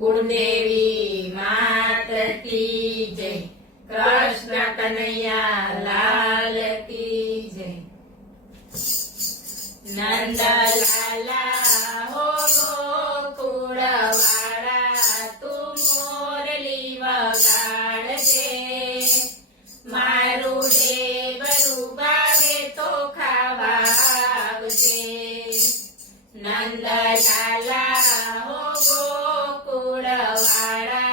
कुलदेवी मात की जय। कृष्ण कन्हैया लाल की जय। नंद लाला हो गोकुळ वाळा तू मोरली वगाड़जे। मारू देवरू भावे तो खावा आवजे। नंद लाला हो गोकुळ वाळा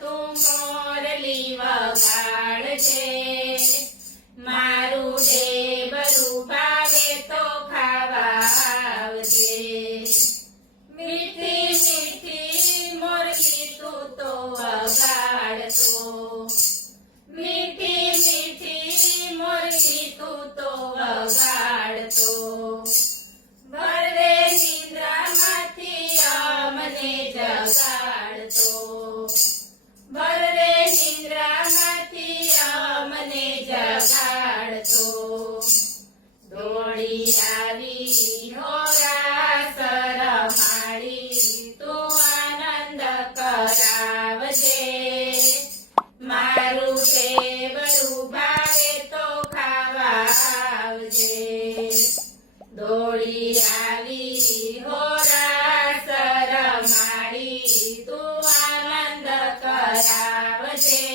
तू मोरली वगाड़जे। मारू देवरू भावे तो खावा आवजे। मीठी मीठी मोरली तू तो वगाड़तो। मीठी मीठी मोरली तू तो वगाड़तो। भरवे निद्रामाथी अमने जगाड़तो। भरवे निद्रामाथी अमने जगाड़तो। दौड़ी आवी होरासर माड़ी तू आनंद करावजे। मारू देवरू भावे तो खावा आवजे। दौड़ी आवी होरासर माड़ी तू आनंद करावजे।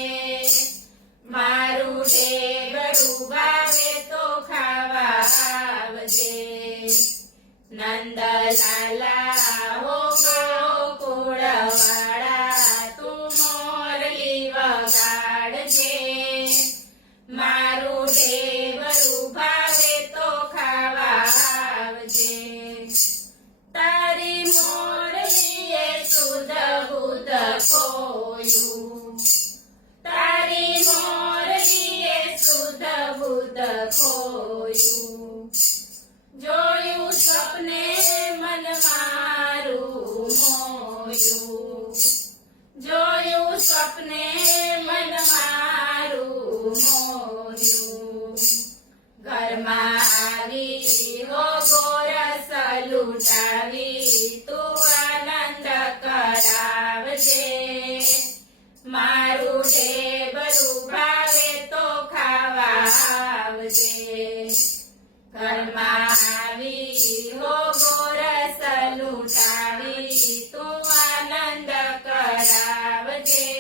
मारू देवरू भावे तो खावा आवजे। नंद लाला हो गोकुळ वाळा तू मोरली वगाड़जे। मारू देवरू भावे तो खावा आवजे। तारी मोरलीए सुध बुध खोयू। तारी मोरलीए सुध बुध खोयू। जोयू सपने मन मारू मोयू। जोयू सपने मन मारू मोयू। घरमा आवी हो गोरस लूटावी तू आनंद करावजे। मारू देवरू भावे तो खावा आवजे। घरमा आवी हो गोरस लूटावी तू आनंद करावजे।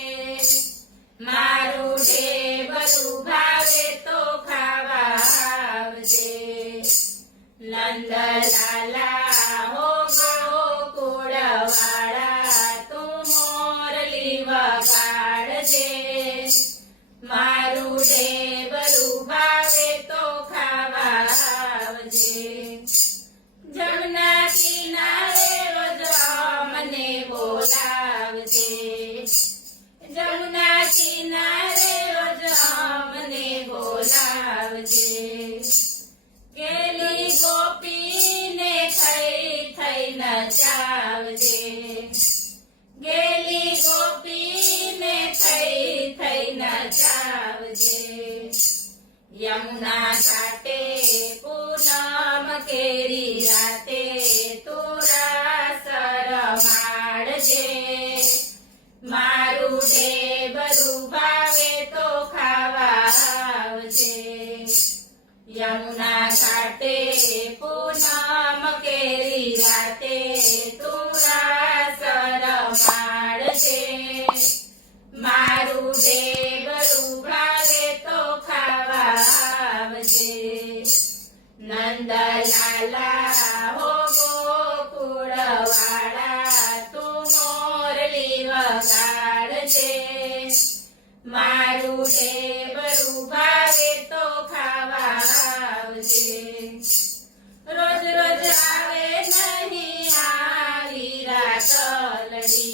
मारू देवरू भावे तो खावा आवजे। नंद लाला हो गोकुळ वाळा तू मोरली वगाड़जे। मारू देवरू भावे तो खावा आवजे। जमुना किनारे रोज अमने बोलावजे। जमुना किनारे रोज अमने बोलावजे। गेली गोपीने थई थई नचावजे। गेली गोपीने थई थई नचावजे। यमुना घाटे पूनम केरी राते तू रासर माड़जे। मारू देवरू भावे तो खावा आवजे। यमुना घाटे पूनम केरी राते तू रासर माड़जे। मारू देवरू भावे तो खावा आवजे। नंद लाला हो गोकुळ वाळा तू मोरली वगाड़जे। मारू देवरू भावे तो खावा आवजे। रोज रोज आवे नहीं आवी रातलड़ी।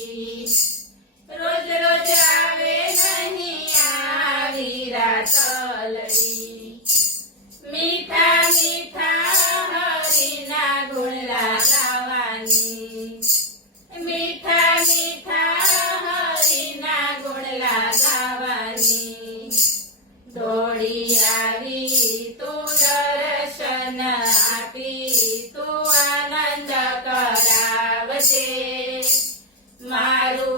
रोज रोज आवे नहीं आवी रातलड़ी। मीठा मीठा हरीना गुणला गावानी। मीठा मीठा हरीना गुणला गावानी। दौड़ी आवी तू दर्शन आपी तू आनंद करावजे। मारू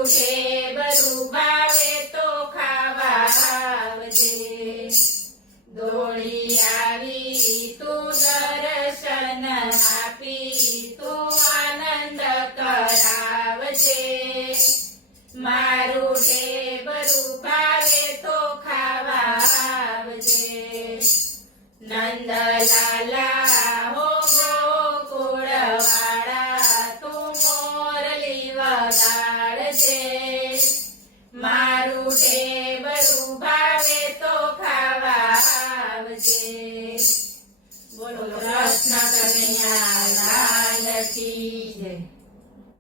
મારું ઢેબરું ભાવે તો ખાવા આવજે નંદલાલા હો ગોકુળવાળા તું મોરલી વગાડજે મારું ઢેબરું ભાવે તો ખાવા આવજે બોલો કૃષ્ણ કનૈયા લાલ કી જય